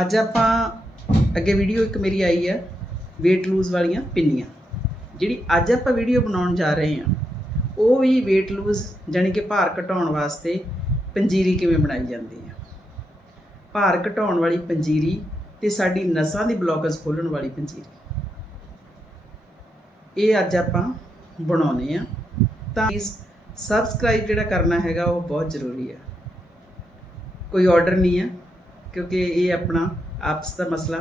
ਅੱਜ ਆਪਾਂ ਅੱਗੇ ਵੀਡੀਓ ਇੱਕ ਮੇਰੀ ਆਈ ਹੈ, weight lose ਵਾਲੀਆਂ ਪਿੰਨੀਆਂ। ਜਿਹੜੀ ਅੱਜ ਆਪਾਂ ਵੀਡੀਓ ਬਣਾਉਣ ਜਾ ਰਹੇ ਹਾਂ, ਉਹ ਵੀ weight lose ਜਾਣੀ ਕਿ ਭਾਰ ਘਟਾਉਣ ਵਾਸਤੇ ਪੰਜੀਰੀ ਕਿਵੇਂ ਬਣਾਈ ਜਾਂਦੀ ਹੈ। ਭਾਰ ਘਟਾਉਣ ਵਾਲੀ ਪੰਜੀਰੀ ਤੇ ਸਾਡੀ ਨਸਾਂ ਦੀ ਬਲੌਕਸ ਖੋਲਣ ਵਾਲੀ ਪੰਜੀਰੀ। ਇਹ ਅੱਜ ਆਪਾਂ ਬਣਾਉਨੇ ਆ ਤਾਂ ਇਸ ਸਬਸਕ੍ਰਾਈਬ ਜਿਹੜਾ ਕਰਨਾ ਹੈਗਾ, ਉਹ ਬਹੁਤ ਜ਼ਰੂਰੀ ਹੈ। ਕੋਈ ਆਰਡਰ ਨਹੀਂ ਹੈ। ਕਿਉਂਕਿ ਇਹ ਆਪਣਾ ਆਪਸ ਦਾ ਮਸਲਾ।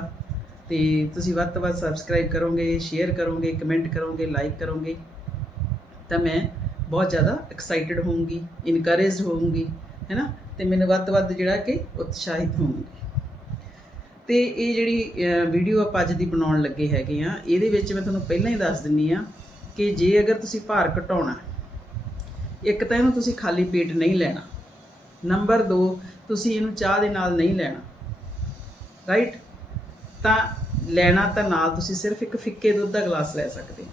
ਤੇ ਤੁਸੀਂ ਵੱਧ ਤੋਂ ਵੱਧ ਸਬਸਕ੍ਰਾਈਬ ਕਰੋਗੇ ਸ਼ੇਅਰ ਕਰੋਗੇ ਕਮੈਂਟ ਕਰੋਗੇ ਲਾਈਕ ਕਰੋਗੇ, ਤਾਂ ਮੈਂ ਬਹੁਤ ਜ਼ਿਆਦਾ ਐਕਸਾਈਟਿਡ ਹੋਊਂਗੀ ਇਨਕਰੇਜਡ ਹੋਊਂਗੀ ਹੈਨਾ ਤੇ ਮੈਨੂੰ ਵੱਧ ਤੋਂ ਵੱਧ ਜਿਹੜਾ ਕਿ ਉਤਸ਼ਾਹਿਤ ਹੋਊਂਗੀ। ਤੇ ਇਹ ਜਿਹੜੀ ਵੀਡੀਓ ਆਪਾਂ ਅੱਜ ਦੀ ਬਣਾਉਣ ਲੱਗੇ ਹੈਗੇ ਆ, ਇਹਦੇ ਵਿੱਚ ਮੈਂ ਤੁਹਾਨੂੰ ਪਹਿਲਾਂ ਹੀ ਦੱਸ ਦਿੰਨੀ ਆ ਕਿ ਜੇ ਅਗਰ ਤੁਸੀਂ ਭਾਰ ਘਟਾਉਣਾ, ਇੱਕ ਤਾਂ ਇਹਨੂੰ ਤੁਸੀਂ ਖਾਲੀ ਪੇਟ ਨਹੀਂ ਲੈਣਾ। ਨੰਬਰ 2 ਤੁਸੀਂ ਇਹਨੂੰ ਚਾਹ ਦੇ ਨਾਲ ਨਹੀਂ ਲੈਣਾ। ਰਾਈਟ ਤਾਂ ਲੈਣਾ ਤਾਂ ਨਾਲ ਤੁਸੀਂ ਸਿਰਫ ਇੱਕ ਫਿੱਕੇ ਦੁੱਧ ਦਾ ਗਲਾਸ ਲੈ ਸਕਦੇ ਹੋ।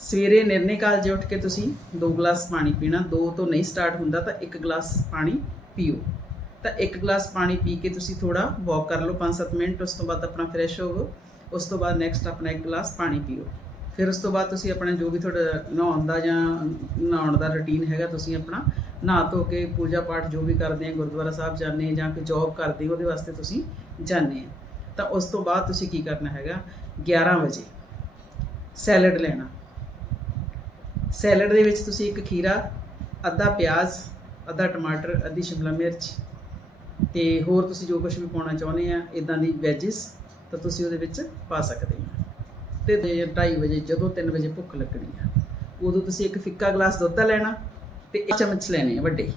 ਸਵੇਰੇ ਨਿਰਣੇ ਕਾਲ ਜੇ ਉੱਠ ਕੇ ਤੁਸੀਂ ਦੋ ਗਲਾਸ ਪਾਣੀ ਪੀਣਾ, ਦੋ ਤੋਂ ਨਹੀਂ ਸਟਾਰਟ ਹੁੰਦਾ ਤਾਂ ਇੱਕ ਗਲਾਸ ਪਾਣੀ ਪੀਓ। ਤਾਂ ਇੱਕ ਗਲਾਸ ਪਾਣੀ ਪੀ ਕੇ ਤੁਸੀਂ ਥੋੜਾ ਵਾਕ ਕਰ ਲਓ 5-7 ਮਿੰਟ, ਉਸ ਤੋਂ ਬਾਅਦ ਆਪਣਾ ਫਰੈਸ਼ ਹੋਵੋ, ਉਸ ਤੋਂ ਬਾਅਦ ਨੈਕਸਟ ਆਪਣਾ ਇੱਕ ਗਲਾਸ ਪਾਣੀ ਪੀਓ। ਫਿਰ ਉਸ ਤੋਂ ਬਾਅਦ ਤੁਸੀਂ ਆਪਣਾ ਜੋ ਵੀ ਤੁਹਾਡਾ ਨਹਾਉਣ ਦਾ ਜਾਂ ਨਹਾਉਣ ਦਾ ਰੁਟੀਨ ਹੈਗਾ, ਤੁਸੀਂ ਆਪਣਾ ਨਹਾ ਧੋ ਕੇ ਪੂਜਾ ਪਾਠ ਜੋ ਵੀ ਕਰਦੇ ਆ, ਗੁਰਦੁਆਰਾ ਸਾਹਿਬ ਜਾਂਦੇ ਆ ਜਾਂ ਕੋਈ ਜੌਬ ਕਰਦੇ ਉਹਦੇ ਵਾਸਤੇ ਤੁਸੀਂ ਜਾਂਦੇ ਆ। ਤਾਂ ਉਸ ਤੋਂ ਬਾਅਦ ਤੁਸੀਂ ਕੀ ਕਰਨਾ ਹੈਗਾ 11 ਵਜੇ ਸੈਲਡ ਲੈਣਾ। ਸੈਲਡ ਦੇ ਵਿੱਚ ਤੁਸੀਂ ਇੱਕ ਖੀਰਾ, ਅੱਧਾ ਪਿਆਜ਼, ਅੱਧਾ ਟਮਾਟਰ, ਅੱਧੀ ਸ਼ਿਮਲਾ ਮਿਰਚ ਤੇ ਹੋਰ ਤੁਸੀਂ ਜੋ ਕੁਝ ਵੀ ਪਾਉਣਾ ਚਾਹੁੰਦੇ ਆ ਇਦਾਂ ਦੀ ਵੈਜਿਸ ਤਾਂ ਤੁਸੀਂ ਉਹਦੇ ਵਿੱਚ ਪਾ ਸਕਦੇ ਹੋ। ਤੇ 2:30 ਵਜੇ ਜਦੋਂ 3 ਵਜੇ ਭੁੱਖ ਲੱਗਣੀ ਆ, ਉਦੋਂ ਤੁਸੀਂ ਇੱਕ ਫਿੱਕਾ ਗਲਾਸ ਦੁੱਧ ਦਾ ਲੈਣਾ ਤੇ ਇੱਕ ਚਮਚ ਲੈਣੇ ਆ ਵੱਡੇ।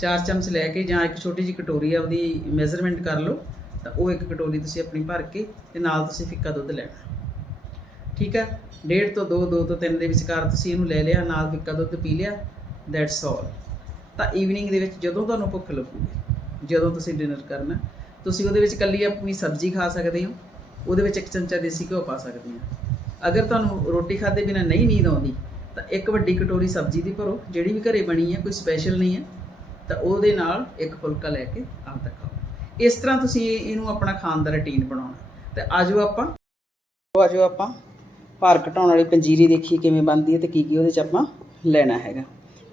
ਚਾਰ ਚਮਚ ਲੈ ਕੇ ਜਾਂ ਇੱਕ ਛੋਟੀ ਜਿਹੀ ਕਟੋਰੀ ਆ ਉਹਦੀ ਮੈਜ਼ਰਮੈਂਟ ਕਰ ਲਓ, ਤਾਂ ਉਹ ਇੱਕ ਕਟੋਰੀ ਤੁਸੀਂ ਆਪਣੀ ਭਰ ਕੇ ਤੇ ਨਾਲ ਤੁਸੀਂ ਫਿੱਕਾ ਦੁੱਧ ਲੈਣਾ। ਠੀਕ ਹੈ ਡੇਢ ਤੋਂ 2 2 ਤੋਂ 3 ਦੇ ਵਿਚਕਾਰ ਤੁਸੀਂ ਇਹਨੂੰ ਲੈ ਲਿਆ, ਨਾਲ ਫਿੱਕਾ ਦੁੱਧ ਪੀ ਲਿਆ ਦੈਟਸ ਆਲ ਤਾਂ ਈਵਨਿੰਗ ਦੇ ਵਿੱਚ ਜਦੋਂ ਤੁਹਾਨੂੰ ਭੁੱਖ ਲੱਗੂਗੀ, ਜਦੋਂ ਤੁਸੀਂ ਡਿਨਰ ਕਰਨਾ, ਤੁਸੀਂ ਉਹਦੇ ਵਿੱਚ ਕੱਲੀ ਆਪਣੀ ਸਬਜ਼ੀ ਖਾ ਸਕਦੇ ਹੋ ਉਹਦੇ ਵਿੱਚ ਇੱਕ ਚਮਚਾ ਦੇਸੀ ਘਿਓ ਪਾ ਸਕਦੇ ਹੋ। ਅਗਰ ਤੁਹਾਨੂੰ ਰੋਟੀ ਖਾਦੇ ਬਿਨਾ ਨਹੀਂ ਨੀਂਦ ਆਉਂਦੀ, ਤਾਂ ਇੱਕ ਵੱਡੀ ਕਟੋਰੀ ਸਬਜ਼ੀ ਦੀ ਭਰੋ, ਜਿਹੜੀ ਵੀ ਘਰੇ ਬਣੀ ਹੈ, ਕੋਈ ਸਪੈਸ਼ਲ ਨਹੀਂ ਹੈ, ਤਾਂ ਉਹਦੇ ਨਾਲ ਇੱਕ ਫੁਲਕਾ ਲੈ ਕੇ ਆਪ ਤੱਕ ਖਾਓ। ਇਸ ਤਰ੍ਹਾਂ ਤੁਸੀਂ ਇਹਨੂੰ ਆਪਣਾ ਖਾਣ ਦਾ ਰੁਟੀਨ ਬਣਾਉਣਾ। ਤੇ ਆਜੋ ਆਪਾਂ। ਆਜੋ ਆਪਾਂ। ਭਾਰ ਘਟਾਉਣ ਵਾਲੀ ਪੰਜੀਰੀ ਦੇਖੀਏ ਕਿਵੇਂ ਬਣਦੀ ਹੈ ਤੇ ਕੀ ਕੀ ਉਹਦੇ ਚ ਆਪਾਂ ਲੈਣਾ ਹੈਗਾ।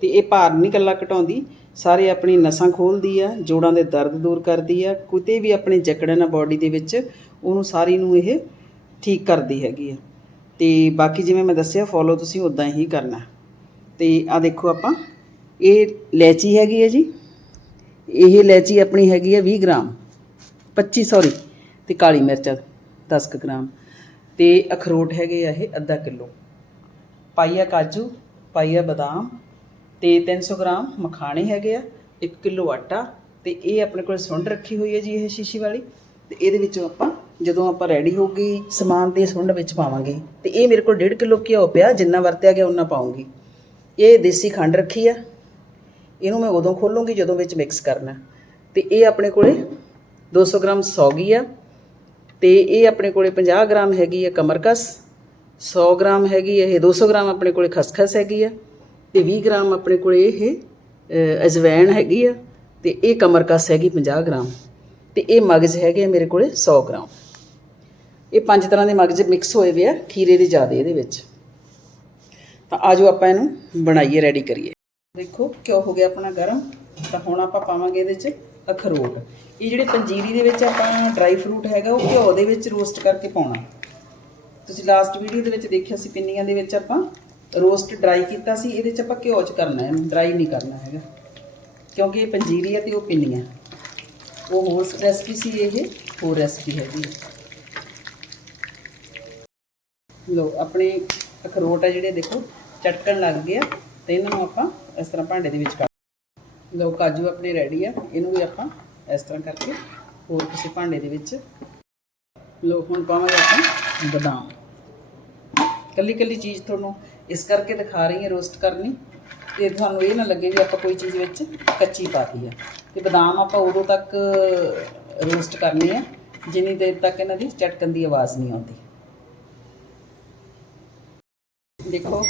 ਤੇ ਇਹ ਭਾਰ ਨਹੀਂ ਇਕੱਲਾ ਘਟਾਉਂਦੀ, ਸਾਰੇ ਆਪਣੀ ਨਸਾਂ ਖੋਲਦੀ ਆ, ਜੋੜਾਂ ਦੇ ਦਰਦ ਦੂਰ ਕਰਦੀ ਆ, ਕਿਤੇ ਵੀ ਆਪਣੇ ਜਕੜਨ ਆ ਬਾਡੀ ਦੇ ਵਿੱਚ ਉਹਨੂੰ ਸਾਰੀ ਨੂੰ ਇਹ ਠੀਕ ਕਰਦੀ ਹੈਗੀ ਆ। ਤੇ ਬਾਕੀ ਜਿਵੇਂ ਮੈਂ ਦੱਸਿਆ ਫੋਲੋ ਤੁਸੀਂ ਉਦਾਂ ਹੀ ਕਰਨਾ। ਤੇ ਆ ਦੇਖੋ ਆਪਾਂ, ਇਹ ਲੈਚੀ ਹੈਗੀ ਹੈ ਜੀ। ਇਹ ਲੈਚੀ ਆਪਣੀ ਹੈਗੀ ਹੈ 20 ਗ੍ਰਾਮ 25 ਸੌਰੀ ਤੇ ਕਾਲੀ ਮਿਰਚਾਂ 10 ਕੁ ਗ੍ਰਾਮ। ਤੇ ਅਖਰੋਟ ਹੈਗੇ ਆ ਇਹ ਅੱਧਾ ਕਿਲੋ। ਪਾਈਆ ਕਾਜੂ, ਪਾਈਆ ਬਦਾਮ ਤੇ 300 ਗ੍ਰਾਮ ਮਖਾਣੇ ਹੈਗੇ ਆ 1 ਕਿਲੋ ਆਟਾ ਤੇ ਇਹ ਆਪਣੇ ਕੋਲ ਸੁੰਡ ਰੱਖੀ ਹੋਈ ਹੈ ਜੀ ਇਹ ਸ਼ੀਸ਼ੀ ਵਾਲੀ। ਤੇ ਇਹਦੇ ਵਿੱਚੋਂ ਆਪਾਂ, ਜਦੋਂ ਆਪਾਂ ਰੈਡੀ ਹੋ ਗਈ ਸਮਾਨ ਤੇ ਸੁੰਡ ਵਿੱਚ ਪਾਵਾਂਗੇ, ਤੇ ਇਹ ਮੇਰੇ ਕੋਲ 1.5 ਕਿਲੋ ਘਿਓ ਪਿਆ, ਜਿੰਨਾ ਵਰਤਿਆ ਗਿਆ ਉਨਾ ਪਾਉਂਗੀ। ਇਹ ਦੇਸੀ ਖੰਡ ਰੱਖੀ ਆ। ਇਹਨੂੰ ਮੈਂ ਉਦੋਂ ਖੋਲੂੰਗੀ ਜਦੋਂ ਵਿੱਚ ਮਿਕਸ ਕਰਨਾ। ਤੇ ਇਹ ਆਪਣੇ ਕੋਲੇ 200 ਗ੍ਰਾਮ ਸੌਗੀ ਆ। ਤੇ ਇਹ ਆਪਣੇ ਕੋਲੇ 50 ਗ੍ਰਾਮ ਹੈਗੀ ਆ ਕਮਰਕਸ। 100 ਗ੍ਰਾਮ ਹੈਗੀ ਆ, ਇਹ 200 ਗ੍ਰਾਮ ਆਪਣੇ ਕੋਲੇ ਖਸਖਸ ਹੈਗੀ ਆ। ਤੇ 20 ਗ੍ਰਾਮ ਆਪਣੇ ਕੋਲੇ ਇਹ ਅ, ਅਜਵੈਣ ਹੈਗੀ ਆ ਤੇ ਇਹ ਕਮਰਕਸ ਹੈਗੀ 50 ਗ੍ਰਾਮ ਤੇ ਇਹ ਮਗਜ਼ ਹੈਗੇ ਆ ਮੇਰੇ ਕੋਲੇ 100 ਗ੍ਰਾਮ। ਇਹ ਪੰਜ ਤਰ੍ਹਾਂ ਦੇ ਮਗਜ਼ ਮਿਕਸ ਹੋਏ ਵੇ ਆ ਖੀਰੇ ਦੇ ਜ਼ਿਆਦੇ ਇਹਦੇ ਵਿੱਚ। ਤਾਂ ਆਜੋ ਆਪਾਂ ਇਹਨੂੰ ਬਣਾਈਏ ਰੈਡੀ ਕਰੀਏ। ਦੇਖੋ ਘਿਓ ਹੋ ਗਿਆ ਆਪਣਾ ਗਰਮ ਤਾਂ ਹੁਣ ਆਪਾਂ ਪਾਵਾਂਗੇ ਇਹਦੇ 'ਚ ਅਖਰੋਟ। ਇਹ ਜਿਹੜੇ ਪੰਜੀਰੀ ਦੇ ਵਿੱਚ ਆਪਾਂ ਡਰਾਈ ਫਰੂਟ ਹੈਗਾ ਉਹ ਘਿਓ ਦੇ ਵਿੱਚ ਰੋਸਟ ਕਰਕੇ ਪਾਉਣਾ। ਤੁਸੀਂ ਲਾਸਟ ਵੀਡੀਓ ਦੇ ਵਿੱਚ ਦੇਖਿਆ ਸੀ ਪਿੰਨੀਆਂ ਦੇ ਵਿੱਚ ਆਪਾਂ ਰੋਸਟ ਡਰਾਈ ਕੀਤਾ ਸੀ, ਇਹਦੇ 'ਚ ਆਪਾਂ ਘਿਓ 'ਚ ਕਰਨਾ ਹੈ, ਡਰਾਈ ਨਹੀਂ ਕਰਨਾ ਹੈਗਾ। ਕਿਉਂਕਿ ਇਹ ਪੰਜੀਰੀ ਹੈ ਤੇ ਉਹ ਪਿੰਨੀਆਂ ਉਹ ਹੋਰ ਰੈਸਪੀ ਸੀ ਇਹ, ਹੋਰ ਰੈਸਪੀ ਹੈਗੀ ਹੈ। ਲੋ ਆਪਣੇ ਅਖਰੋਟ ਆ ਜਿਹੜੇ, ਦੇਖੋ ਚਟਕਣ ਲੱਗ ਗਏ ਆ, ਤੇ ਇਹਨਾਂ ਨੂੰ ਆਪਾਂ ਇਸ ਤਰ੍ਹਾਂ ਭਾਂਡੇ ਦੇ ਵਿੱਚ ਕੱਢ ਲੋ ਕਾਜੂ ਆਪਣੇ ਰੈਡੀ ਆ, ਇਹਨੂੰ ਵੀ ਆਪਾਂ ਇਸ ਤਰ੍ਹਾਂ ਕਰਕੇ ਹੋਰ ਕਿਸੇ ਭਾਂਡੇ ਦੇ ਵਿੱਚ ਲੋ ਹੁਣ ਪਾਵਾਂਗੇ ਆਪਾਂ ਬਦਾਮ। ਕੱਲੀ ਕੱਲੀ ਚੀਜ਼ ਤੁਹਾਨੂੰ ਇਸ ਕਰਕੇ ਦਿਖਾ ਰਹੀ ਹਾਂ ਰੋਸਟ ਕਰਨੀ ਤੇ ਤੁਹਾਨੂੰ ਇਹ ਨਾ ਲੱਗੇ ਵੀ ਆਪਾਂ ਕੋਈ ਚੀਜ਼ ਵਿੱਚ ਕੱਚੀ ਪਾਤੀ ਆ ਤੇ ਬਦਾਮ ਆਪਾਂ ਉਦੋਂ ਤੱਕ ਰੋਸਟ ਕਰਨੇ ਆ, ਜਿੰਨੀ ਦੇਰ ਤੱਕ ਇਹਨਾਂ ਦੀ ਚਟਕਣ ਦੀ ਆਵਾਜ਼ ਨਹੀਂ ਆਉਂਦੀ। ਦੇਖੋ,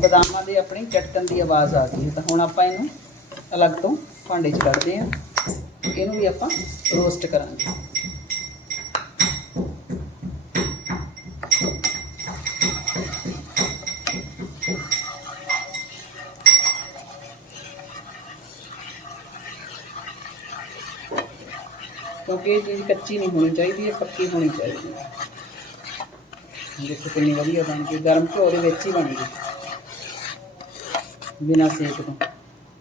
ਬਦਾਮਾਂ ਦੀ ਆਪਣੀ ਚਟਕਣ ਦੀ ਆਵਾਜ਼ ਆ ਗਈ ਹੈ। ਤਾਂ ਹੁਣ ਆਪਾਂ ਇਹਨੂੰ ਅਲੱਗ ਤੋਂ ਭਾਂਡੇ 'ਚ ਕੱਢਦੇ ਹਾਂ। ਇਹਨੂੰ ਵੀ ਆਪਾਂ ਰੋਸਟ ਕਰਾਂਗੇ। ਕਿਉਂਕਿ ਇਹ ਚੀਜ਼ ਕੱਚੀ ਨਹੀਂ ਹੋਣੀ ਚਾਹੀਦੀ ਹੈ ਪੱਕੀ ਹੋਣੀ ਚਾਹੀਦੀ ਹੈ। ਦੇਖੋ ਕਿੰਨੀ ਵਧੀਆ ਬਣ ਗਈ ਗਰਮ ਘਿਓ ਦੇ ਵਿੱਚ ਹੀ ਬਣ ਗਈ। ਬਿਨਾਂ ਸੇਕ ਤੋਂ।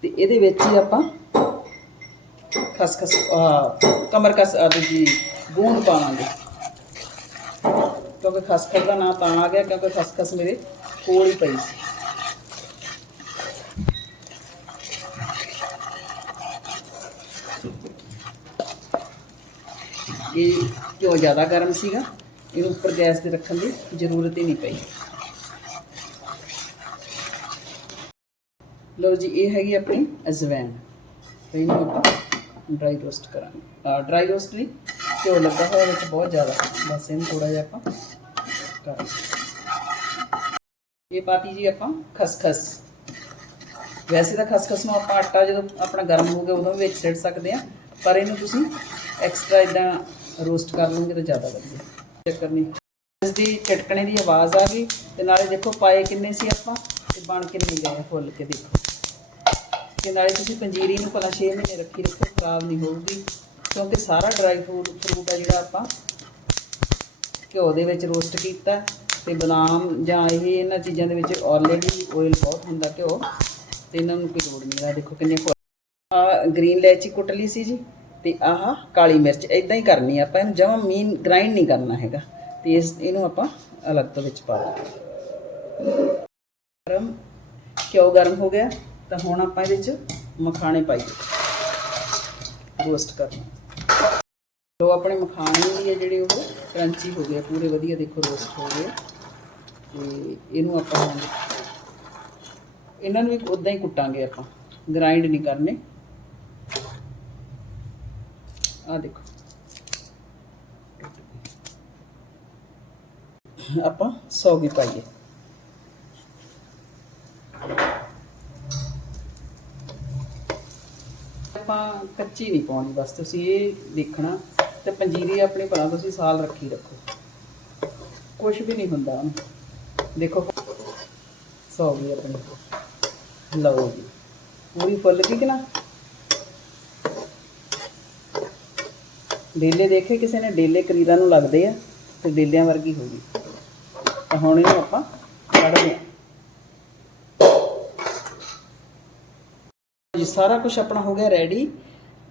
ਤੇ ਇਹਦੇ ਵਿੱਚ ਹੀ ਆਪਾਂ ਖਸਖਸ ਆਹ, ਕਮਰ ਕਸ ਆ ਦੂਜੀ ਗੂੰਦ ਪਾਵਾਂਗੇ। ਕਿਉਂਕਿ ਖਸਖਸ ਦਾ ਨਾਂ ਤਾਂ ਆ ਗਿਆ ਕਿਉਂਕਿ ਖਸਖਸ ਮੇਰੇ ਕੋਲ ਹੀ ਪਈ ਸੀ। ਇਹ ਘਿਓ ਜ਼ਿਆਦਾ ਗਰਮ ਸੀਗਾ ਇਹਨੂੰ ਉੱਪਰ ਗੈਸ ਤੇ ਰੱਖਣ ਦੀ ਜ਼ਰੂਰਤ ਹੀ ਨਹੀਂ ਪਈ। ਲਓ ਜੀ, ਇਹ ਹੈਗੀ ਆਪਣੀ ਅਜਵੈਨ। ਤੇ ਇਹਨੂੰ ਆਪਾਂ ਡਰਾਈ ਰੋਸਟ ਕਰਾਂਗੇ। ਡਰਾਈ ਰੋਸਟ ਲਈ ਘਿਓ ਲੱਗਾ ਹੋਇਆ ਵਿੱਚ ਬਹੁਤ ਜ਼ਿਆਦਾ। ਬਸ ਇਹਨੂੰ ਥੋੜਾ ਜਿਹਾ ਆਪਾਂ ਕਰਾਂਗੇ ਇਹ ਪਾਤੀ ਜੀ ਆਪਾਂ ਖਸਖਸ। ਵੈਸੇ ਤਾਂ ਖਸਖਸ ਨੂੰ ਆਪਾਂ ਆਟਾ ਜਦੋਂ ਆਪਣਾ ਗਰਮ ਹੋ ਗਿਆ ਉਦੋਂ ਵੀ ਵਿੱਚ ਸਿੱਟ ਸਕਦੇ ਆ ਪਰ ਇਹਨੂੰ ਤੁਸੀਂ ਐਕਸਟਰਾ ਇਦਾਂ ਰੋਸਟ ਕਰ ਲਓਗੇ ਤਾਂ ਜ਼ਿਆਦਾ ਵਧੀਆ। ਚੱਕਰ ਨਹੀਂ। ਇਸ ਦੀ ਚਟਕਣੇ ਦੀ ਆਵਾਜ਼ ਆ ਗਈ ਤੇ ਨਾਲੇ ਦੇਖੋ ਪਾਏ ਕਿੰਨੇ ਸੀ ਆਪਾਂ ਤੇ ਬਣ ਕਿੰਨੇ ਗਏ ਫੁੱਲ ਕੇ ਦੇਖੋ। ਤੇ ਨਾਲੇ ਤੁਸੀਂ ਪੰਜੀਰੀ ਨੂੰ ਭਲਾ 6 ਮਹੀਨੇ ਰੱਖੀ ਰੱਖੋ, ਖਰਾਬ ਨਹੀਂ ਹੋਊਗੀ। ਕਿਉਂਕਿ ਸਾਰਾ ਡਰਾਈ ਫਰੂਟ ਫਰੂਟ ਆ ਜਿਹੜਾ ਆਪਾਂ ਘਿਓ ਦੇ ਵਿੱਚ ਰੋਸਟ ਕੀਤਾ ਤੇ ਬਦਾਮ ਜਾਂ ਇਹ ਇਹਨਾਂ ਚੀਜ਼ਾਂ ਦੇ ਵਿੱਚ ਆਲਰੇਡੀ ਆਇਲ ਬਹੁਤ ਹੁੰਦਾ ਘਿਓ, ਤੇ ਇਹਨਾਂ ਨੂੰ ਕੋਈ ਲੋੜ ਨਹੀਂ। ਆ ਦੇਖੋ ਕਿੰਨੇ ਆ ਗ੍ਰੀਨ ਇਲਾਇਚੀ ਕੁੱਟ ਲਈ ਸੀ ਜੀ। ਤੇ ਆਹ ਕਾਲੀ ਮਿਰਚ ਇਦਾਂ ਹੀ ਕਰਨੀ ਆ ਆਪਾਂ, ਇਹਨੂੰ ਜਮਾਂ ਮੀਨ ਗ੍ਰਾਈਂਡ ਨਹੀਂ ਕਰਨਾ ਹੈਗਾ। ਤੇ ਇਸ, ਇਹਨੂੰ ਆਪਾਂ ਅਲੱਗ ਤੋਂ ਵਿੱਚ ਪਾ ਦਾਂਗੇ ਗਰਮ, ਘਿਓ ਗਰਮ ਹੋ ਗਿਆ, ਤਾਂ ਹੁਣ ਆਪਾਂ ਇਹਦੇ ਚ ਮਖਾਣੇ ਪਾਈਏ ਰੋਸਟ ਕਰਨਾ ਲੋ ਆਪਣੇ ਮਖਾਣੇ ਵੀ ਹੈ ਜਿਹੜੇ ਉਹ ਕਰੰਚੀ ਹੋ ਗਏ ਪੂਰੇ ਵਧੀਆ ਦੇਖੋ ਰੋਸਟ ਹੋ ਗਏ ਤੇ ਇਹਨੂੰ ਆਪਾਂ ਇਹਨਾਂ ਨੂੰ ਵੀ ਉਦਾਂ ਹੀ ਕੁੱਟਾਂਗੇ ਆਪਾਂ ਗ੍ਰਾਈਂਡ ਨਹੀਂ ਕਰਨੇ। ਆ ਦੇਖੋ। ਆਪਾਂ ਸੌਗੀ ਪਾਈਏ। ਆਪਾਂ ਕੱਚੀ ਨਹੀਂ ਪਾਉਣੀ, ਬਸ ਤੁਸੀਂ ਇਹ ਦੇਖਣਾ ਤੇ ਪੰਜੀਰੀ ਆਪਣੇ ਭਲਾ ਤੁਸੀਂ ਸਾਲ ਰੱਖੀ ਰੱਖੋ। ਕੁਝ ਵੀ ਨਹੀਂ ਹੁੰਦਾ ਉਹਨੂੰ। ਦੇਖੋ ਸੌਗੀ ਆਪਣੀ। ਲਓ ਜੀ। ਪੂਰੀ ਫੁੱਲ ਗਈ ਕਿ ਨਾ? ਡੇਲੇ ਦੇਖੇ, ਕਿਸੇ ਨੇ ਡੇਲੇ ਕਰੀਰਾਂ ਨੂੰ ਲੱਗਦੇ ਆ, ਤੇ ਡੇਲਿਆਂ ਵਰਗੀ ਹੋ ਗਈ। ਤਾਂ ਹੁਣ ਇਹਨੂੰ ਆਪਾਂ ਕੱਢਦੇ ਆ। ਜੀ, ਸਾਰਾ ਕੁਝ ਆਪਣਾ ਹੋ ਗਿਆ ਰੈਡੀ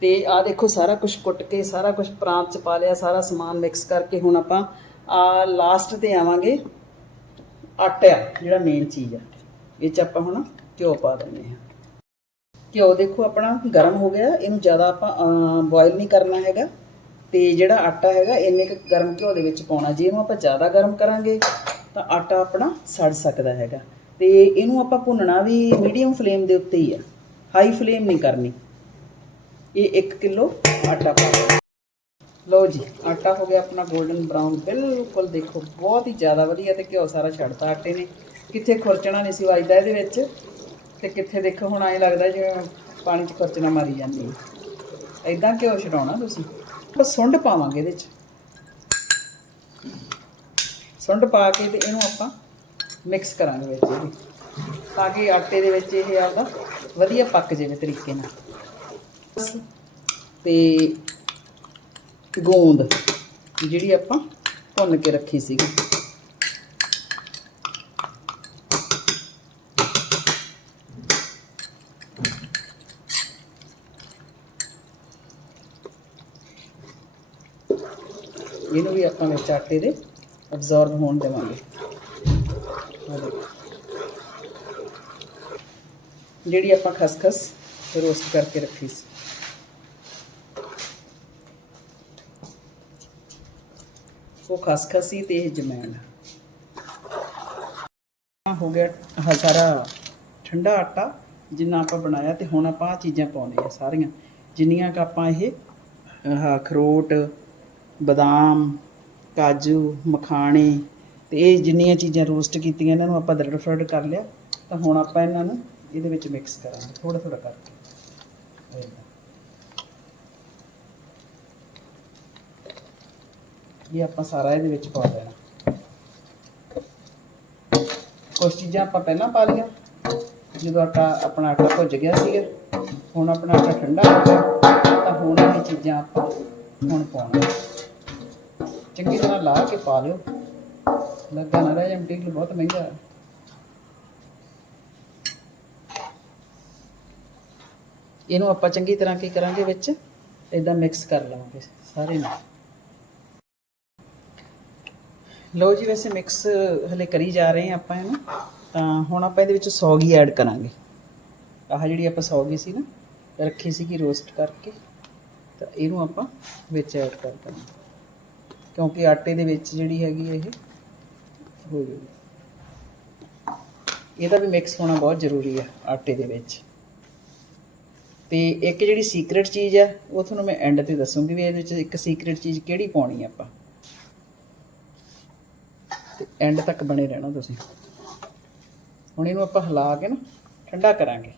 ਤੇ ਆ ਦੇਖੋ, ਸਾਰਾ ਕੁਝ ਕੁੱਟ ਕੇ, ਸਾਰਾ ਕੁਝ ਪ੍ਰਾਂਤ ਚ ਪਾ ਲਿਆ, ਸਾਰਾ ਸਮਾਨ ਮਿਕਸ ਕਰਕੇ ਹੁਣ ਆਪਾਂ ਆ ਲਾਸਟ ਤੇ ਆਵਾਂਗੇ ਆਟਾ, ਜਿਹੜਾ ਮੇਨ ਚੀਜ਼ ਆ। ਇਹ ਚ ਆਪਾਂ ਹੁਣ ਘਿਓ ਪਾ ਦਿੰਦੇ ਹਾਂ। ਘਿਓ ਦੇਖੋ, ਆਪਣਾ ਗਰਮ ਹੋ ਗਿਆ, ਇਹਨੂੰ ਜ਼ਿਆਦਾ ਆਪਾਂ ਬੋਇਲ ਨਹੀਂ ਕਰਨਾ ਹੈਗਾ। ਤੇ ਜਿਹੜਾ ਆਟਾ ਹੈਗਾ ਇੰਨੇ ਕੁ ਗਰਮ ਘਿਓ ਦੇ ਵਿੱਚ ਪਾਉਣਾ। ਜੇ ਇਹਨੂੰ ਆਪਾਂ ਜ਼ਿਆਦਾ ਗਰਮ ਕਰਾਂਗੇ, ਤਾਂ ਆਟਾ ਆਪਣਾ ਸੜ ਸਕਦਾ ਹੈਗਾ। ਤੇ ਇਹਨੂੰ ਆਪਾਂ ਭੁੰਨਣਾ ਵੀ ਮੀਡੀਅਮ ਫਲੇਮ ਦੇ ਉੱਤੇ ਹੀ ਆ। ਹਾਈ ਫਲੇਮ ਨਹੀਂ ਕਰਨੀ। ਇਹ 1 ਕਿਲੋ ਆਟਾ ਪਾ ਲਓ ਜੀ, ਆਟਾ ਹੋ ਗਿਆ ਆਪਣਾ 골ਡਨ ਬਰਾਊਨ ਬਿਲਕੁਲ ਦੇਖੋ, ਬਹੁਤ ਹੀ ਜ਼ਿਆਦਾ ਵਧੀਆ ਤੇ ਘਿਓ ਸਾਰਾ ਛੱਡਤਾ ਆਟੇ ਨੇ। ਕਿੱਥੇ ਖੁਰਚਣਾ ਨਹੀਂ ਸੀ ਵੱਜਦਾ ਇਹਦੇ ਵਿੱਚ। ਤੇ ਕਿੱਥੇ ਦੇਖੋ, ਹੁਣ ਐਂ ਲੱਗਦਾ ਜਿਵੇਂ ਪਾਣੀ 'ਚ ਖੁਰਚਣਾ ਮਾਰੀ ਜਾਂਦੀ ਹੈ। ਐਦਾਂ ਘਿਓ ਛਡਾਉਣਾ ਤੁਸੀਂ। ਆਪਾਂ ਸੁੰਡ ਪਾਵਾਂਗੇ ਇਹਦੇ 'ਚ। ਸੁੰਡ ਪਾ ਕੇ ਤੇ ਇਹਨੂੰ ਆਪਾਂ ਮਿਕਸ ਕਰਾਂਗੇ ਵਿੱਚ ਇਹਦੇ। ਤਾਂ ਕਿ ਆਟੇ ਦੇ ਵਿੱਚ ਇਹ ਆਪਦਾ ਵਧੀਆ ਪੱਕ ਜਾਵੇ ਤਰੀਕੇ ਨਾਲ। ਤੇ ਗੋਂਦ ਜਿਹੜੀ ਆਪਾਂ ਭੁੰਨ ਕੇ ਰੱਖੀ ਸੀਗੀ। ਇਹਨੂੰ ਵੀ ਆਪਾਂ ਵਿੱਚ ਆਟੇ ਦੇ ਅਬਜ਼ੌਰਬ ਹੋਣ ਦੇਵਾਂਗੇ। ਜਿਹੜੀ ਆਪਾਂ ਖਸਖਸ ਰੋਸਟ ਕਰਕੇ ਰੱਖੀ ਸੀ। ਉਹ ਖਸਖਸ ਸੀ ਤੇ ਇਹ ਹੋ ਗਿਆ ਆਹ ਸਾਰਾ ਠੰਡਾ ਆਟਾ ਜਿੰਨਾ ਆਪਾਂ ਬਣਾਇਆ ਤੇ ਹੁਣ ਆਪਾਂ ਆ ਚੀਜ਼ਾਂ ਪਾਉਣੇ ਆ ਸਾਰੀਆਂ। ਜਿੰਨੀਆਂ ਕ ਆਪਾਂ ਇਹ, ਆਹ ਅਖਰੋਟ ਬਦਾਮ, ਕਾਜੂ, ਮਖਾਣੇ ਅਤੇ ਇਹ ਜਿੰਨੀਆਂ ਚੀਜ਼ਾਂ ਰੋਸਟ ਕੀਤੀਆਂ, ਇਹਨਾਂ ਨੂੰ ਆਪਾਂ ਦਰੜ ਫਰੜ ਕਰ ਲਿਆ। ਤਾਂ ਹੁਣ ਆਪਾਂ ਇਹਨਾਂ ਨੂੰ ਇਹਦੇ ਵਿੱਚ ਮਿਕਸ ਕਰਾਂਗੇ। ਥੋੜਾ ਥੋੜਾ ਕਰਕੇ। ਇਹ ਆਪਾਂ ਸਾਰਾ ਇਹਦੇ ਵਿੱਚ ਪਾ ਦੇਣਾ। ਕੁਝ ਚੀਜ਼ਾਂ ਆਪਾਂ ਪਹਿਲਾਂ ਪਾ ਲਈਆਂ। ਜਦੋਂ ਆਟਾ, ਆਪਣਾ ਆਟਾ ਭੁੱਜ ਗਿਆ ਸੀਗਾ, ਹੁਣ ਆਪਣਾ ਆਟਾ ਠੰਡਾ ਹੋ ਗਿਆ। ਤਾਂ ਹੁਣ ਇਹ ਚੀਜ਼ਾਂ ਆਪਾਂ ਹੁਣ ਪਾਉਣਾ ਚੰਗੀ ਤਰ੍ਹਾਂ ਲਾ ਕੇ ਪਾ ਲਿਓ। ਲੱਗਾ ਨਾ ਰਹਿ ਜਾ ਮਟੀਰੀਅਲ ਬਹੁਤ ਮਹਿੰਗਾ ਹੈ। ਇਹਨੂੰ ਆਪਾਂ ਚੰਗੀ ਤਰ੍ਹਾਂ ਕੀ ਕਰਾਂਗੇ ਵਿੱਚ? ਇਦਾਂ ਮਿਕਸ ਕਰ ਲਵਾਂਗੇ ਸਾਰੇ ਨੂੰ ਲਓ ਜੀ, ਵੈਸੇ ਮਿਕਸ ਹਲੇ ਕਰੀ ਜਾ ਰਹੇ ਹਾਂ ਆਪਾਂ ਇਹਨੂੰ। ਤਾਂ ਹੁਣ ਆਪਾਂ ਇਹਦੇ ਵਿੱਚ ਸੌਗੀ ਐਡ ਕਰਾਂਗੇ। ਆਹ ਜਿਹੜੀ ਆਪਾਂ ਸੌਗੀ ਸੀ ਨਾ, ਰੱਖੀ ਸੀਗੀ ਰੋਸਟ ਕਰਕੇ। ਤਾਂ ਇਹਨੂੰ ਆਪਾਂ ਵਿੱਚ ਐਡ ਕਰ ਦਾਂਗੇ ਕਿਉਂਕਿ ਆਟੇ ਦੇ ਵਿੱਚ ਜਿਹੜੀ ਹੈਗੀ ਇਹ ਹੋ ਜਾਊਗੀ ਇਹਦਾ ਵੀ ਮਿਕਸ ਹੋਣਾ ਬਹੁਤ ਜ਼ਰੂਰੀ ਹੈ ਆਟੇ ਦੇ ਵਿੱਚ। ਤੇ ਇੱਕ ਜਿਹੜੀ ਸੀਕ੍ਰੀਟ ਚੀਜ਼ ਹੈ ਉਹ ਤੁਹਾਨੂੰ ਮੈਂ ਐਂਡ ਤੇ ਦੱਸੂਗੀ ਵੀ ਇਹਦੇ ਵਿੱਚ ਇੱਕ ਸੀਕ੍ਰੀਟ ਚੀਜ਼ ਕਿਹੜੀ ਪਾਉਣੀ ਹੈ ਆਪਾਂ। ਤੇ ਐਂਡ ਤੱਕ ਬਣੇ ਰਹਿਣਾ ਤੁਸੀਂ। ਹੁਣ ਇਹਨੂੰ ਆਪਾਂ ਹਿਲਾ ਕੇ ਨਾ ਠੰਡਾ ਕਰਾਂਗੇ।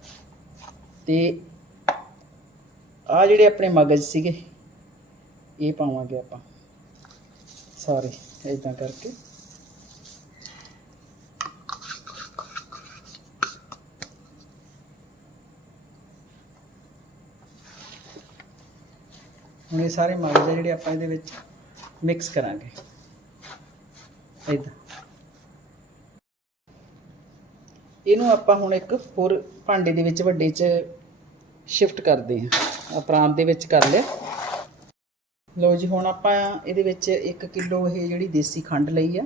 ਤੇ ਆ ਜਿਹੜੇ ਆਪਣੇ ਮਗਜ਼ ਸੀਗੇ, ਇਹ ਪਾਵਾਂਗੇ ਆਪਾਂ। ਸਾਰੇ ਇਦਾਂ ਕਰਕੇ। ਹੁਣ ਇਹ ਸਾਰੇ ਮਗਜ਼ ਜਿਹੜੇ ਆਪਾਂ ਇਹਦੇ ਵਿੱਚ ਮਿਕਸ ਕਰਾਂਗੇ। ਇਦਾਂ ਇਹਨੂੰ ਆਪਾਂ ਹੁਣ ਇੱਕ ਹੋਰ ਭਾਂਡੇ ਦੇ ਵਿੱਚ ਵੱਡੇ 'ਚ ਸ਼ਿਫਟ ਕਰਦੇ ਹਾਂ। ਆ ਪ੍ਰਾਂਤ ਦੇ ਵਿੱਚ ਕਰ ਲਿਆ। ਲਓ ਜੀ, ਹੁਣ ਆਪਾਂ ਇਹਦੇ ਵਿੱਚ 1 ਕਿਲੋ ਇਹ ਜਿਹੜੀ ਦੇਸੀ ਖੰਡ ਲਈ ਆ,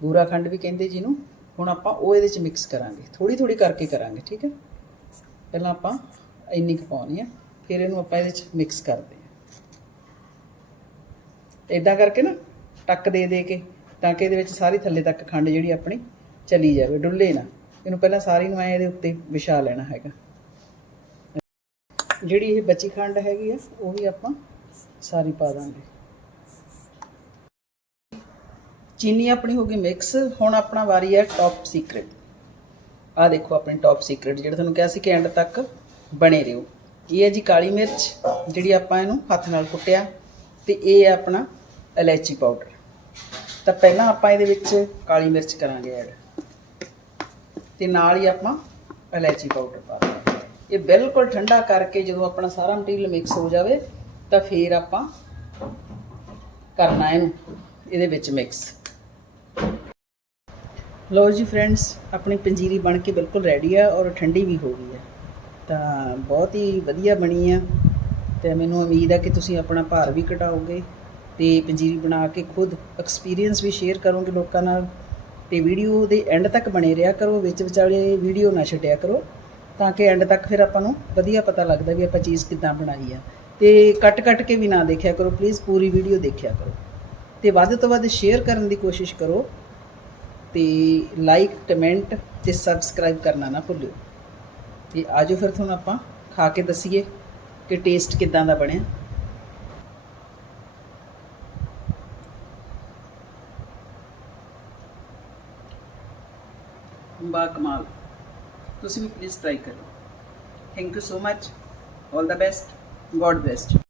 ਬੂਰਾ ਖੰਡ ਵੀ ਕਹਿੰਦੇ ਜਿਹਨੂੰ ਹੁਣ ਆਪਾਂ ਉਹ ਇਹਦੇ 'ਚ ਮਿਕਸ ਕਰਾਂਗੇ ਥੋੜੀ ਥੋੜੀ ਕਰਕੇ ਕਰਾਂਗੇ, ਠੀਕ ਹੈ? ਪਹਿਲਾਂ ਆਪਾਂ ਇੰਨੀ ਕੁ ਪਾਉਣੀ ਆ, ਫਿਰ ਇਹਨੂੰ ਆਪਾਂ ਇਹਦੇ 'ਚ ਮਿਕਸ ਕਰਦੇ ਹਾਂ ਇਦਾਂ ਕਰਕੇ ਨਾ, ਟੱਕ ਦੇ ਦੇ ਕੇ, ਤਾਂ ਕਿ ਇਹਦੇ ਵਿੱਚ ਸਾਰੀ ਥੱਲੇ ਤੱਕ ਖੰਡ ਜਿਹੜੀ ਆਪਣੀ ਚਲੀ ਜਾਵੇ, ਡੁੱਲੇ ਨਾ। ਇਹਨੂੰ ਪਹਿਲਾਂ ਸਾਰੀ ਨੂੰ ਐ ਇਹਦੇ ਉੱਤੇ ਵਿਛਾ ਲੈਣਾ ਹੈਗਾ। ਜਿਹੜੀ ਇਹ ਬਚੀ ਖੰਡ ਹੈਗੀ ਆ, ਉਹ ਵੀ ਆਪਾਂ ਸਾਰੀ ਪਾ ਦਾਂਗੇ। ਚੀਨੀ ਆਪਣੀ ਹੋ ਗਈ ਮਿਕਸ ਹੁਣ ਆਪਣਾ ਵਾਰੀ ਹੈ ਟੌਪ ਸੀਕ੍ਰੇਟ ਆ ਦੇਖੋ ਆਪਣੇ ਟੌਪ ਸੀਕ੍ਰੇਟ ਜਿਹੜਾ ਤੁਹਾਨੂੰ ਕਿਹਾ ਸੀ ਕਿ ਐਂਡ ਤੱਕ ਬਣੇ ਰਹੋ। ਇਹ ਹੈ ਜੀ ਕਾਲੀ ਮਿਰਚ, ਜਿਹੜੀ ਆਪਾਂ ਇਹਨੂੰ ਹੱਥ ਨਾਲ ਕੁੱਟਿਆ, ਤੇ ਇਹ ਹੈ ਆਪਣਾ ਇਲਾਇਚੀ ਪਾਊਡਰ ਤਾਂ ਪਹਿਲਾਂ ਆਪਾਂ ਇਹਦੇ ਵਿੱਚ ਕਾਲੀ ਮਿਰਚ ਕਰਾਂਗੇ ਐਡ ਤੇ ਨਾਲ ਹੀ ਆਪਾਂ ਇਲਾਇਚੀ ਪਾਊਡਰ ਪਾ ਦਾਂਗੇ। ਇਹ ਬਿਲਕੁਲ ਠੰਡਾ ਕਰਕੇ ਜਦੋਂ ਆਪਣਾ ਸਾਰਾ ਮਟੀਰੀਅਲ ਮਿਕਸ ਹੋ ਜਾਵੇ ਤਾਂ ਫਿਰ ਆਪਾਂ ਕਰਨਾ ਇਹਨੂੰ, ਇਹਦੇ ਵਿੱਚ ਮਿਕਸ ਲਓ ਜੀ ਫਰੈਂਡਸ ਆਪਣੀ ਪੰਜੀਰੀ ਬਣ ਕੇ ਬਿਲਕੁਲ ਰੈਡੀ ਆ ਔਰ ਠੰਡੀ ਵੀ ਹੋ ਗਈ ਆ। ਤਾਂ ਬਹੁਤ ਹੀ ਵਧੀਆ ਬਣੀ ਆ। ਤੇ ਮੈਨੂੰ ਉਮੀਦ ਆ ਕਿ ਤੁਸੀਂ ਆਪਣਾ ਭਾਰ ਵੀ ਘਟਾਓਗੇ ਤੇ ਪੰਜੀਰੀ ਬਣਾ ਕੇ ਖੁਦ ਐਕਸਪੀਰੀਅੰਸ ਵੀ ਸ਼ੇਅਰ ਕਰੋਗੇ ਲੋਕਾਂ ਨਾਲ। ਤੇ ਵੀਡੀਓ ਦੇ ਐਂਡ ਤੱਕ ਬਣੇ ਰਿਹਾ ਕਰੋ, ਵਿੱਚ ਵਿਚਾਲੇ ਵੀਡੀਓ ਨਾ ਛੱਡਿਆ ਕਰੋ। ਤਾਂ ਕਿ ਐਂਡ ਤੱਕ ਫਿਰ ਆਪਾਂ ਨੂੰ ਵਧੀਆ ਪਤਾ ਲੱਗਦਾ ਵੀ ਆਪਾਂ ਚੀਜ਼ ਕਿੱਦਾਂ ਬਣਾਈ ਆ। ਤੇ ਕੱਟ ਕੱਟ ਕੇ ਵੀ ਨਾ ਦੇਖਿਆ ਕਰੋ ਪਲੀਜ਼ ਪੂਰੀ ਵੀਡੀਓ ਦੇਖਿਆ ਕਰੋ। ਤੇ ਵੱਧ ਤੋਂ ਵੱਧ ਸ਼ੇਅਰ ਕਰਨ ਦੀ ਕੋਸ਼ਿਸ਼ ਕਰੋ ਤੇ ਲਾਈਕ ਕਮੈਂਟ ਤੇ ਸਬਸਕ੍ਰਾਈਬ ਕਰਨਾ ਨਾ ਭੁੱਲਿਓ। ਤੇ ਆਜੋ ਫਿਰ ਤੁਹਾਨੂੰ ਆਪਾਂ ਖਾ ਕੇ ਦਸੀਏ ਕਿ ਟੇਸਟ ਕਿੱਦਾਂ ਦਾ ਬਣਿਆ। ਬਾ ਕਮਾਲ। ਤੁਸੀਂ ਵੀ ਪਲੀਜ਼ ਟਰਾਈ ਕਰੋ। Thank you so much all the best God bless.